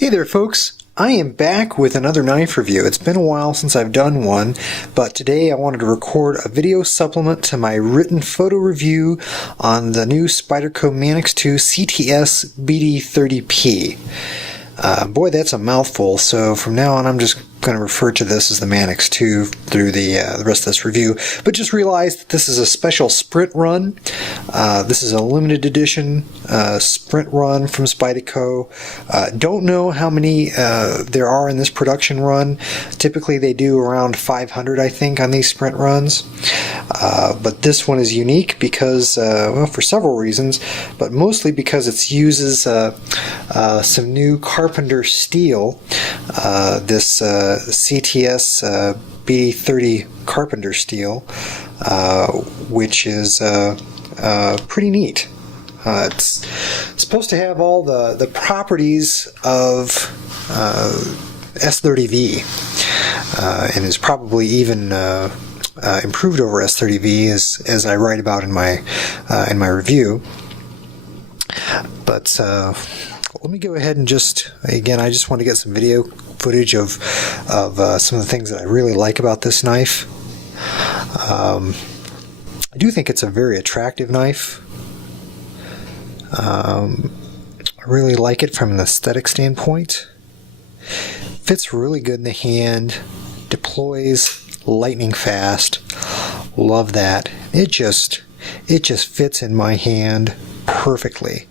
Hey there folks, I am back with another knife review. It's been a while since I've done one, but today I wanted to record a video supplement to my written photo review on the new Spyderco Manix 2 CTS-BD30P. Boy, that's a mouthful, so from now on I'm just going to refer to this as the Manix 2 through the rest of this review. But just realize that this is a special sprint run. This is a limited edition sprint run from Spyderco. Don't know how many there are in this production run. Typically they do around 500, I think, on these sprint runs. But this one is unique because, well, for several reasons, but mostly because it uses some new Carpenter steel. This CTS-BD30 Carpenter steel, which is pretty neat. It's supposed to have all the properties of S30V, and is probably even improved over S30V, as I write about in my review. But let me go ahead and I just want to get some video footage of some of the things that I really like about this knife. I do think it's a very attractive knife. I really like it from an aesthetic standpoint. Fits really good in the hand. Deploys lightning fast. Love that. It just fits in my hand perfectly.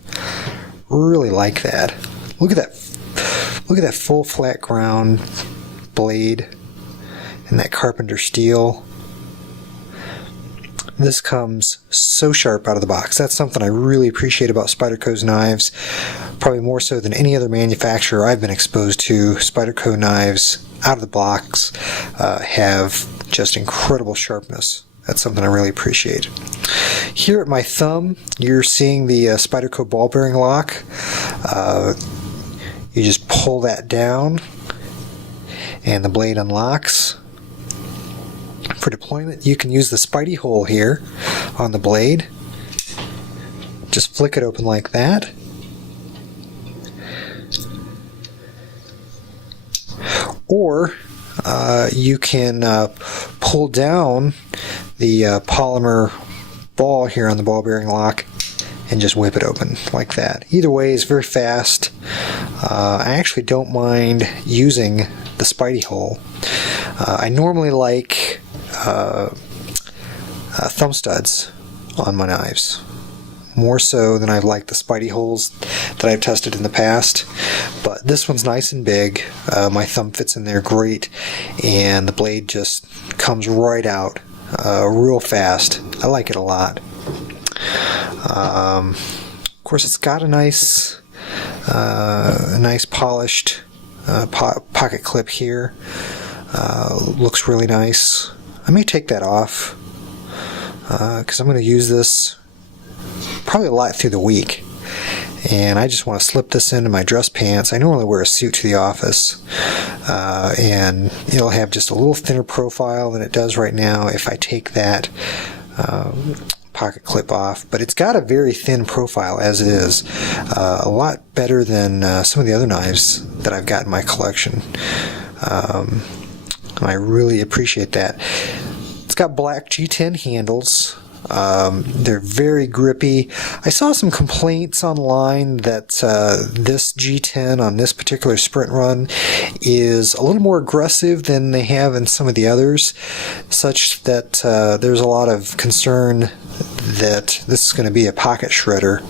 Really like that. Look at that full flat ground blade and that Carpenter steel. This comes so sharp out of the box. That's something I really appreciate about Spyderco's knives, probably more so than any other manufacturer I've been exposed to. Spyderco knives out of the box have just incredible sharpness. That's something I really appreciate. Here at my thumb, you're seeing the Spyderco ball bearing lock. You just pull that down and the blade unlocks. For deployment, you can use the Spidey hole here on the blade. Just flick it open like that. Or you can pull down the polymer ball here on the ball bearing lock and just whip it open like that. Either way is very fast. I actually don't mind using the Spidey hole. I normally like thumb studs on my knives, more so than I've liked the Spidey holes that I've tested in the past. But this one's nice and big. My thumb fits in there great, and the blade just comes right out real fast. I like it a lot. Of course, it's got a nice polished pocket clip here. Looks really nice. I may take that off because I'm going to use this probably a lot through the week, and I just want to slip this into my dress pants. I normally wear a suit to the office, and it'll have just a little thinner profile than it does right now if I take that pocket clip off, but it's got a very thin profile as it is. A lot better than some of the other knives that I've got in my collection. I really appreciate that. It's got black G10 handles. They're very grippy. I saw some complaints online that this G10 on this particular sprint run is a little more aggressive than they have in some of the others, such that there's a lot of concern that this is going to be a pocket shredder.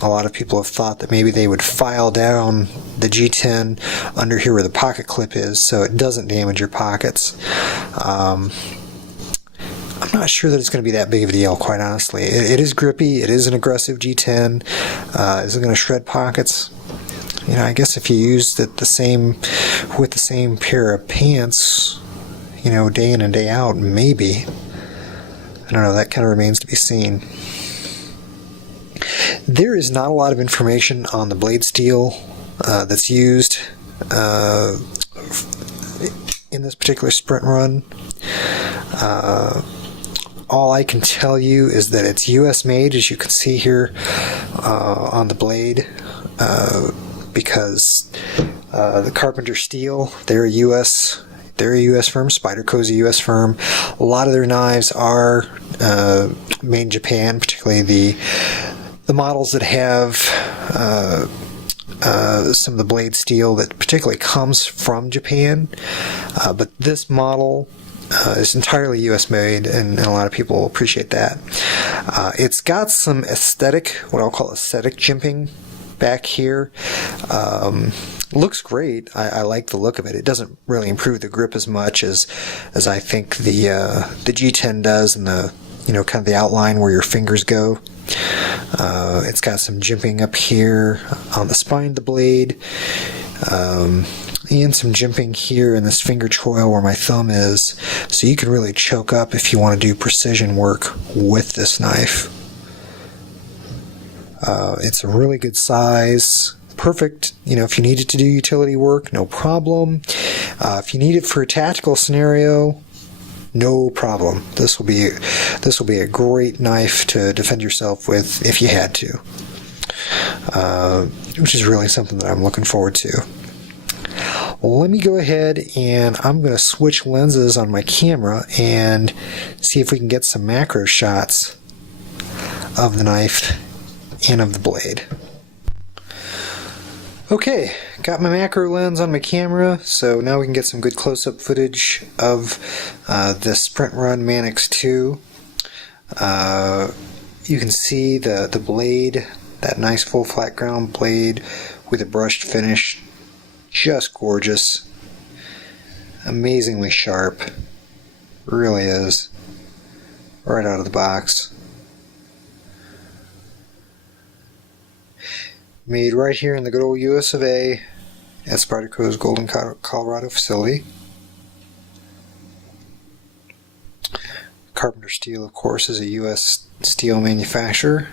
A lot of people have thought that maybe they would file down the G10 under here where the pocket clip is so it doesn't damage your pockets. I'm not sure that it's going to be that big of a deal, quite honestly. It is grippy. It is an aggressive G10. Is it going to shred pockets? You know, I guess if you used it with the same pair of pants, you know, day in and day out, maybe. I don't know. That kind of remains to be seen. There is not a lot of information on the blade steel that's used in this particular sprint run. All I can tell you is that it's US made, as you can see here on the blade. because the Carpenter Steel, they're a U.S. firm. Spyderco's a U.S. firm. A lot of their knives are made in Japan, particularly the models that have some of the blade steel that particularly comes from Japan. But this model is entirely U.S. made, and a lot of people appreciate that. It's got some aesthetic, what I'll call aesthetic jimping back here. Looks great. I like the look of it. It doesn't really improve the grip as much as I think the G10 does, and the kind of the outline where your fingers go. It's got some jimping up here on the spine of the blade, and some jimping here in this finger choil where my thumb is, so you can really choke up if you want to do precision work with this knife. It's a really good size. Perfect, if you needed to do utility work, no problem. If you need it for a tactical scenario, no problem. This will be a great knife to defend yourself with if you had to, which is really something that I'm looking forward to. Let me go ahead and I'm going to switch lenses on my camera and see if we can get some macro shots of the knife and of the blade. Okay, got my macro lens on my camera, so now we can get some good close-up footage of this Sprint Run Manix 2. You can see the blade, that nice full flat ground blade with a brushed finish. Just gorgeous. Amazingly sharp. Really is. Right out of the box. Made right here in the good old US of A at Spyderco's Golden, Colorado facility. Carpenter Steel, of course, is a US steel manufacturer.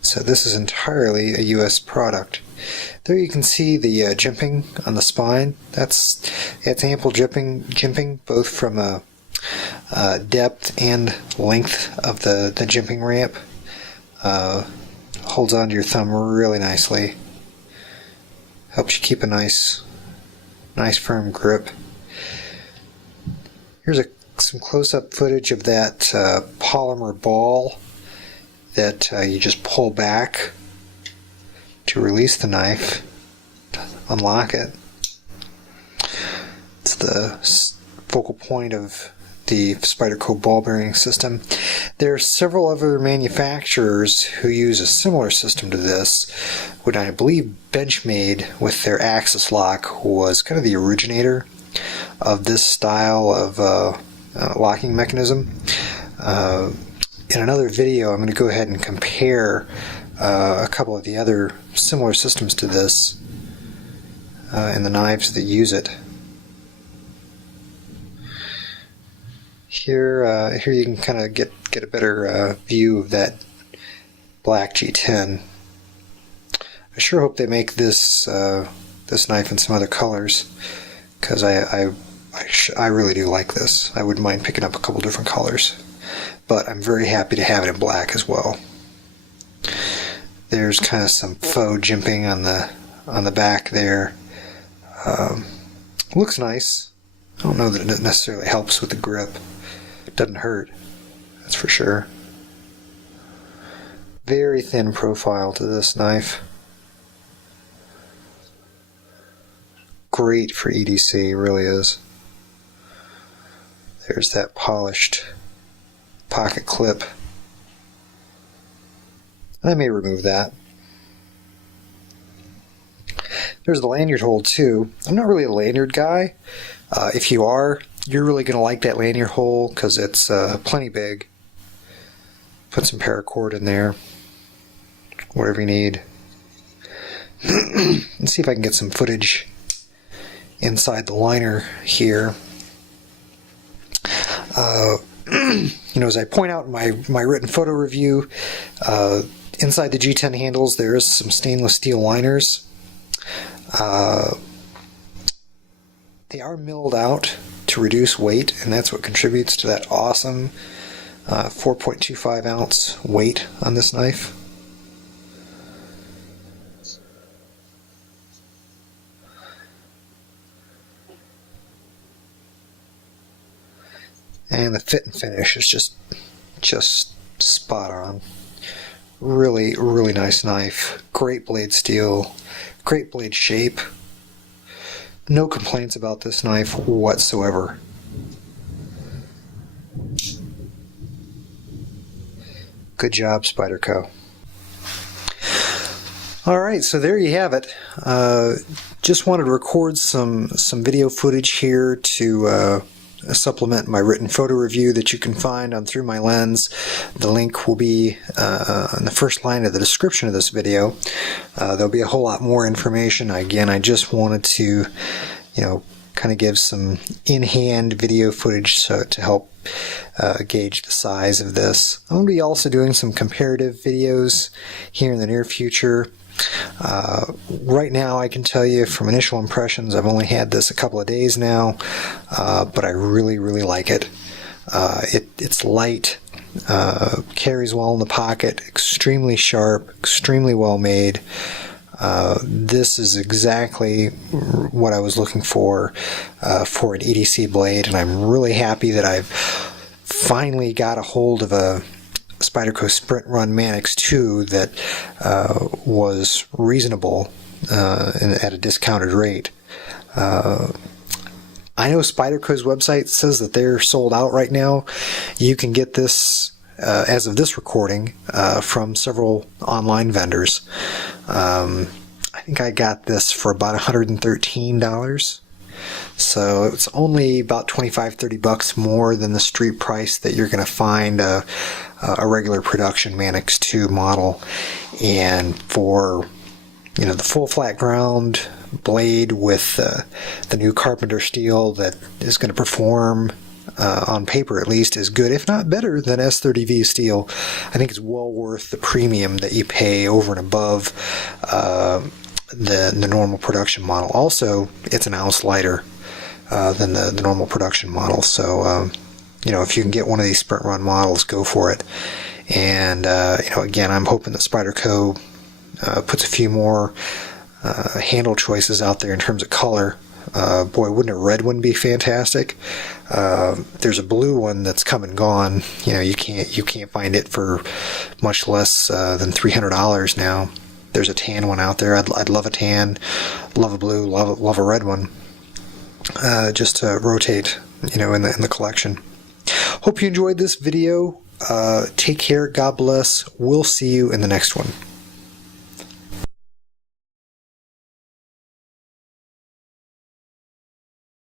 So this is entirely a US product. There you can see the jimping on the spine. It's ample jimping both from a depth and length of the jimping ramp. Holds onto your thumb really nicely. Helps you keep a nice firm grip. Here's some close-up footage of that polymer ball that you just pull back to release the knife, to unlock it. It's the focal point of the Spyderco ball bearing system. There are several other manufacturers who use a similar system to this, which I believe Benchmade with their Axis lock was kind of the originator of this style of locking mechanism. In another video I'm going to go ahead and compare a couple of the other similar systems to this and the knives that use it. Here you can kind of get a better view of that black G10. I sure hope they make this this knife in some other colors, because I really do like this. I wouldn't mind picking up a couple different colors, but I'm very happy to have it in black as well. There's kind of some faux jimping on the back there. Looks nice. I don't know that it necessarily helps with the grip. It doesn't hurt, that's for sure. Very thin profile to this knife. Great for EDC, really is. There's that polished pocket clip. I may remove that. There's the lanyard hole too. I'm not really a lanyard guy. If you are, you're really going to like that lanyard hole because it's plenty big. Put some paracord in there. Whatever you need. Let's see if I can get some footage inside the liner here. As I point out in my written photo review, inside the G10 handles there is some stainless steel liners. They are milled out to reduce weight, and that's what contributes to that awesome 4.25 ounce weight on this knife. and the fit and finish is just spot on. Really, really nice knife. Great blade steel, great blade shape. No complaints about this knife whatsoever. Good job, Spyderco. Alright, so there you have it. Just wanted to record some video footage here to supplement my written photo review that you can find on Through My Lens. The link will be in the first line of the description of this video. There'll be a whole lot more information. Again, I just wanted to, kind of give some in-hand video footage to help gauge the size of this. I'm going to be also doing some comparative videos here in the near future. Right now I can tell you from initial impressions, I've only had this a couple of days now, but I really, really like it. It's light, carries well in the pocket, extremely sharp, extremely well made. This is exactly what I was looking for an EDC blade, and I'm really happy that I've finally got a hold of a Spyderco Sprint Run Manix 2 that was reasonable at a discounted rate. I know Spyderco's website says that they're sold out right now. You can get this as of this recording from several online vendors. I think I got this for about $113. So it's only about $25-30 more than the street price that you're going to find a regular production Manix 2 model. And for the full flat ground blade with the new Carpenter steel that is going to perform on paper at least as good, if not better, than S30V steel, I think it's well worth the premium that you pay over and above the normal production model. Also, it's an ounce lighter than the normal production model. So, if you can get one of these Sprint Run models, go for it. And, again, I'm hoping that Spyderco puts a few more handle choices out there in terms of color. Boy, wouldn't a red one be fantastic? There's a blue one that's come and gone. You can't find it for much less than $300 now. There's a tan one out there. I'd love a tan, love a blue, love a red one. Just to rotate, in the collection. Hope you enjoyed this video. Take care. God bless. We'll see you in the next one.